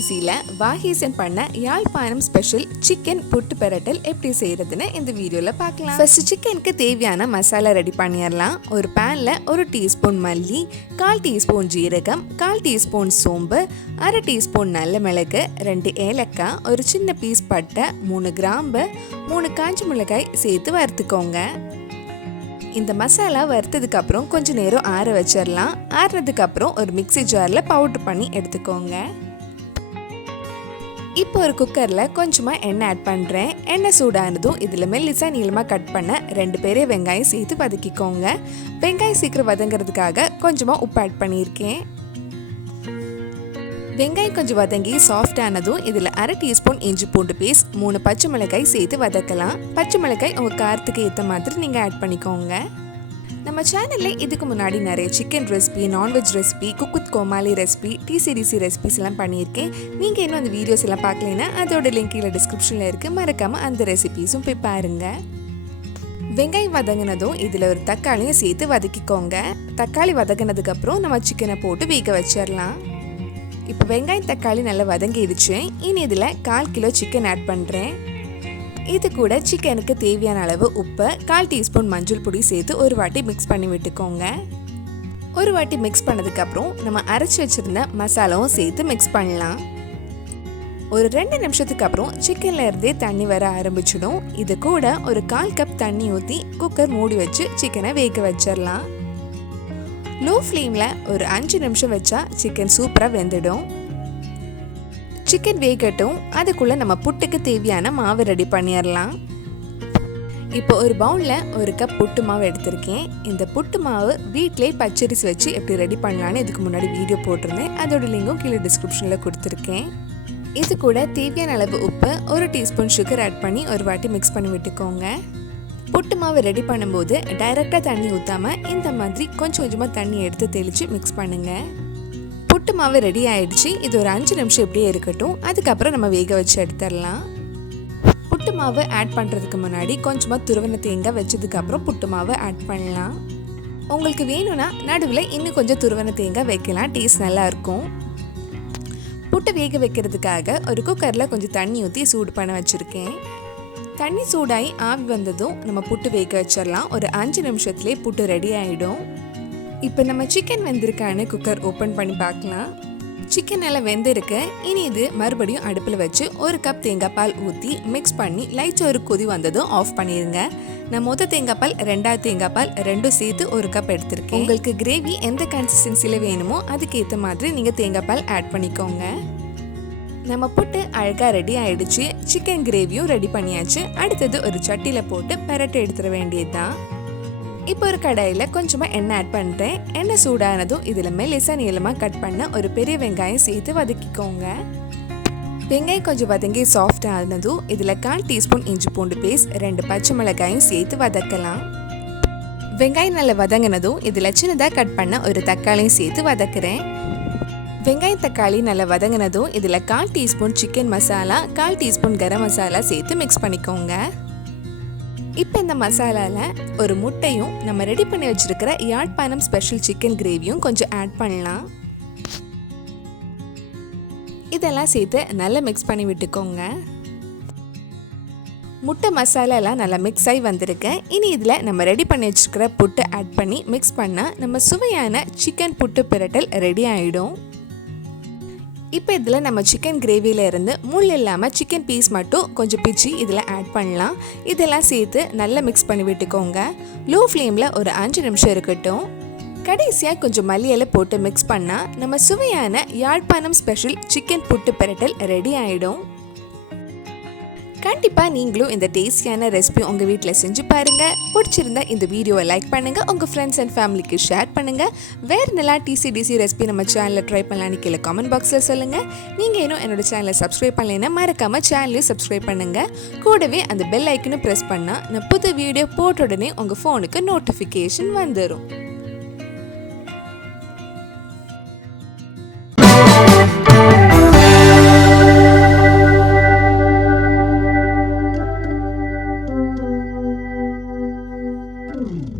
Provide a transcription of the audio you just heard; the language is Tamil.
TCல வாகீசன் பண்ண யாழ்ப்பாணம் ஸ்பெஷல் சிக்கன் புட்டு பெரட்டல் எப்படி செய்யறதுன்னு இந்த வீடியோல பார்க்கலாம். ஃபர்ஸ்ட் சிக்கனுக்கு தேவையான மசாலா ரெடி பண்ணிடலாம். ஒரு பேன்ல 1 டீஸ்பூன் மல்லி, 1/4 டீஸ்பூன் ஜீரகம், 1/4 டீஸ்பூன் சோம்பு, 1/2 டீஸ்பூன் நல்ல மிளகு, 2 ஏலக்காய், ஒரு சின்ன பீஸ் பட்டை, 3 கிராம்பு, 3 காஞ்ச மிளகாய் சேர்த்து வறுத்துக்கோங்க. இந்த மசாலா வறுத்ததுக்கு அப்புறம் கொஞ்ச நேரம் ஆற வச்சிடலாம். ஆறுனதுக்கு அப்புறம் ஒரு மிக்ஸி ஜாரில் பவுடர் பண்ணி எடுத்துக்கோங்க. இப்போ ஒரு குக்கரில் கொஞ்சமாக எண்ணெய் ஆட் பண்ணுறேன். எண்ணெய் சூடானதும் இதில் மெல்லிசா நீளமாக கட் பண்ண 2 பெரிய வெங்காயம் சேர்த்து வதக்கிக்கோங்க. வெங்காயம் சீக்கிரம் வதங்கிறதுக்காக கொஞ்சமாக உப்பு ஆட் பண்ணியிருக்கேன். வெங்காயம் கொஞ்சம் வதங்கி சாஃப்ட் ஆனதும் இதில் 1/2 டீஸ்பூன் இஞ்சி பூண்டு பேஸ்ட், 3 பச்சை மிளகாய் சேர்த்து வதக்கலாம். பச்சை மிளகாய் உங்கள் காரத்துக்கு ஏற்ற மாதிரி நீங்கள் ஆட் பண்ணிக்கோங்க. நம்ம சேனலில் இதுக்கு முன்னாடி நிறைய chicken recipe, non veg recipe, cook with Comali recipe, TCDC recipes எல்லாம் பண்ணியிருக்கேன். நீங்கள் இன்னும் அந்த வீடியோஸ் எல்லாம் பார்க்கலைன்னா அதோட லிங்க் கீழே டிஸ்கிரிப்ஷனில் இருக்குது. மறக்காமல் அந்த ரெசிபிஸும் போய் பாருங்கள். வெங்காயம் வதங்கினதும் இதில் ஒரு தக்காளியும் சேர்த்து வதக்கிக்கோங்க. தக்காளி வதங்கினதுக்கப்புறம் நம்ம சிக்கனை போட்டு வேக வச்சிடலாம். இப்போ வெங்காயம் தக்காளி நல்லா வதங்கிடுச்சு. இனி இதில் 1/4 கிலோ சிக்கன் ஆட் பண்ணுறேன். இது கூட சிக்கனுக்கு தேவையான அளவு உப்பு, 1/4 டீஸ்பூன் மஞ்சள் பொடி சேர்த்து ஒரு வாட்டி மிக்ஸ் பண்ணி விட்டுக்கோங்க. ஒரு வாட்டி மிக்ஸ் பண்ணதுக்கப்புறம் நம்ம அரைச்சி வச்சுருந்த மசாலாவும் சேர்த்து மிக்ஸ் பண்ணலாம். ஒரு 2 நிமிஷத்துக்கு அப்புறம் சிக்கன்ல இருந்தே தண்ணி வர ஆரம்பிச்சிடும். இது கூட ஒரு 1/4 கப் தண்ணி ஊற்றி குக்கர் மூடி வச்சு சிக்கனை வேக வச்சிடலாம். லோ ஃப்ளேமில் ஒரு 5 நிமிஷம் வச்சா சிக்கன் சூப்பராக வெந்துடும். சிக்கன் வேகட்டும். அதுக்குள்ளே நம்ம புட்டுக்கு தேவையான மாவு ரெடி பண்ணிடலாம். இப்போ ஒரு பவுலில் 1 கப் புட்டு மாவு எடுத்திருக்கேன். இந்த புட்டு மாவு வீட்டிலே பச்சரிசி வச்சு எப்படி ரெடி பண்ணலான்னு இதுக்கு முன்னாடி வீடியோ போட்டிருந்தேன். அதோட லிங்கும் கீழே டிஸ்கிரிப்ஷனில் கொடுத்துருக்கேன். இது கூட தேவையான அளவு உப்பு, 1 டீஸ்பூன் சுகர் ஆட் பண்ணி ஒரு வாட்டி மிக்ஸ் பண்ணி விட்டுக்கோங்க. புட்டு மாவு ரெடி பண்ணும்போது டைரெக்டாக தண்ணி ஊற்றாமல் இந்த மாதிரி கொஞ்சம் கொஞ்சமாக தண்ணி எடுத்து தெளித்து மிக்ஸ் பண்ணுங்கள். புட்டு மாவு ரெடி ஆகிடுச்சு. இது ஒரு 5 நிமிஷம் இப்படியே இருக்கட்டும். அதுக்கப்புறம் நம்ம வேக வச்சு எடுத்துடலாம். புட்டு மாவு ஆட் பண்ணுறதுக்கு முன்னாடி கொஞ்சமாக துருவன தேங்காய் வச்சதுக்கப்புறம் புட்டு மாவு ஆட் பண்ணலாம். உங்களுக்கு வேணும்னா நடுவில் இன்னும் கொஞ்சம் துருவன தேங்காய் வைக்கலாம். டேஸ்ட் நல்லாயிருக்கும். புட்டு வேக வைக்கிறதுக்காக ஒரு குக்கரில் கொஞ்சம் தண்ணி ஊற்றி சூடு பண்ண வச்சுருக்கேன். தண்ணி சூடாகி ஆவி வந்ததும் நம்ம புட்டு வேக வச்சிடலாம். ஒரு 5 நிமிஷத்துலேயே புட்டு ரெடி ஆகிடும். இப்போ நம்ம சிக்கன் வெந்திருக்கான்னு குக்கர் ஓப்பன் பண்ணி பார்க்கலாம். சிக்கன் நல்லா வெந்திருக்கு. இனி இது மறுபடியும் அடுப்பில் வச்சு 1 கப் தேங்காய் பால் ஊற்றி மிக்ஸ் பண்ணி லைட்டாக ஒரு கொதி வந்ததும் ஆஃப் பண்ணிடுங்க. நான் மொத்த தேங்காய் பால், 2வது தேங்காய் பால் ரெண்டும் சேர்த்து 1 கப் எடுத்திருக்கேன். உங்களுக்கு கிரேவி எந்த கன்சிஸ்டன்சியில் வேணுமோ அதுக்கேற்ற மாதிரி நீங்கள் தேங்காய் பால் ஆட் பண்ணிக்கோங்க. நம்ம புட்டு அழகாக ரெடி ஆகிடுச்சு. சிக்கன் கிரேவியும் ரெடி பண்ணியாச்சு. அடுத்தது ஒரு சட்டியில் போட்டு பெரட்டை எடுத்துட வேண்டியது தான். இப்போ ஒரு கடாயில் கொஞ்சமாக எண்ணெய் ஆட் பண்ணுறேன். எண்ணெய் சூடானதும் இதில் மெல்லிசா நீளமாக கட் பண்ண ஒரு பெரிய வெங்காயம் சேர்த்து வதக்கிக்கோங்க. வெங்காயம் கொஞ்சம் வதங்கி சாஃப்ட் ஆனதும் இதில் 1/4 டீஸ்பூன் இஞ்சி பூண்டு பேஸ்ட், 2 பச்சை மிளகாயும் சேர்த்து வதக்கலாம். வெங்காயம் நல்லா வதங்கினதும் இதில் சின்னதாக கட் பண்ண ஒரு தக்காளியும் சேர்த்து வதக்குறேன். வெங்காயம் தக்காளி நல்லா வதங்கினதும் இதில் 1/4 teaspoon chicken masala, 1/4 teaspoon garam masala சேர்த்து மிக்ஸ் பண்ணிக்கோங்க. இப்போ இந்த மசாலாவில் ஒரு முட்டையும் நம்ம ரெடி பண்ணி வச்சுருக்கிற யாழ்ப்பாணம் ஸ்பெஷல் சிக்கன் கிரேவியும் கொஞ்சம் ஆட் பண்ணலாம். இதெல்லாம் சேர்த்து நல்லா மிக்ஸ் பண்ணி விட்டுக்கோங்க. முட்டை மசாலாலாம் நல்லா மிக்ஸ் ஆகி வந்திருக்கு. இனி இதில் நம்ம ரெடி பண்ணி வச்சுருக்கிற புட்டு ஆட் பண்ணி மிக்ஸ் பண்ணால் நம்ம சுவையான சிக்கன் புட்டு பிரட்டல் ரெடி ஆகிடும். இப்போ இதில் நம்ம சிக்கன் கிரேவியில் இருந்து முள் இல்லாமல் சிக்கன் பீஸ் மட்டும் கொஞ்சம் பிச்சு இதில் ஆட் பண்ணலாம். இதெல்லாம் சேர்த்து நல்லா மிக்ஸ் பண்ணி விட்டுக்கோங்க. லோ ஃப்ளேமில் ஒரு 5 நிமிஷம் இருக்கட்டும். கடைசியாக கொஞ்சம் மல்லி இலை போட்டு மிக்ஸ் பண்ணால் நம்ம சுவையான யாழ்ப்பாணம் ஸ்பெஷல் சிக்கன் புட்டு பிரட்டல் ரெடி ஆகிடும். கண்டிப்பாக நீங்களும் இந்த டேஸ்டியான ரெசிபி உங்கள் வீட்டில் செஞ்சு பாருங்கள். பிடிச்சிருந்தா இந்த வீடியோவை லைக் பண்ணுங்கள், உங்கள் ஃப்ரெண்ட்ஸ் அண்ட் ஃபேமிலிக்கு ஷேர் பண்ணுங்கள். வேறு நல்லா TCDC ரெசிபி நம்ம சேனலில் ட்ரை பண்ணலான்னு கீழே கமெண்ட் பாக்ஸில் சொல்லுங்கள். நீங்கள் இன்னும் என்னோட சேனலை சப்ஸ்கிரைப் பண்ணலைன்னா மறக்காமல் சேனலையும் சப்ஸ்கிரைப் பண்ணுங்கள். கூடவே அந்த பெல் ஐக்கனை ப்ரெஸ் பண்ணால் நான் புது வீடியோ போட்ட உடனே உங்கள் ஃபோனுக்கு நோட்டிஃபிகேஷன் வந்துடும். Mm-hmm.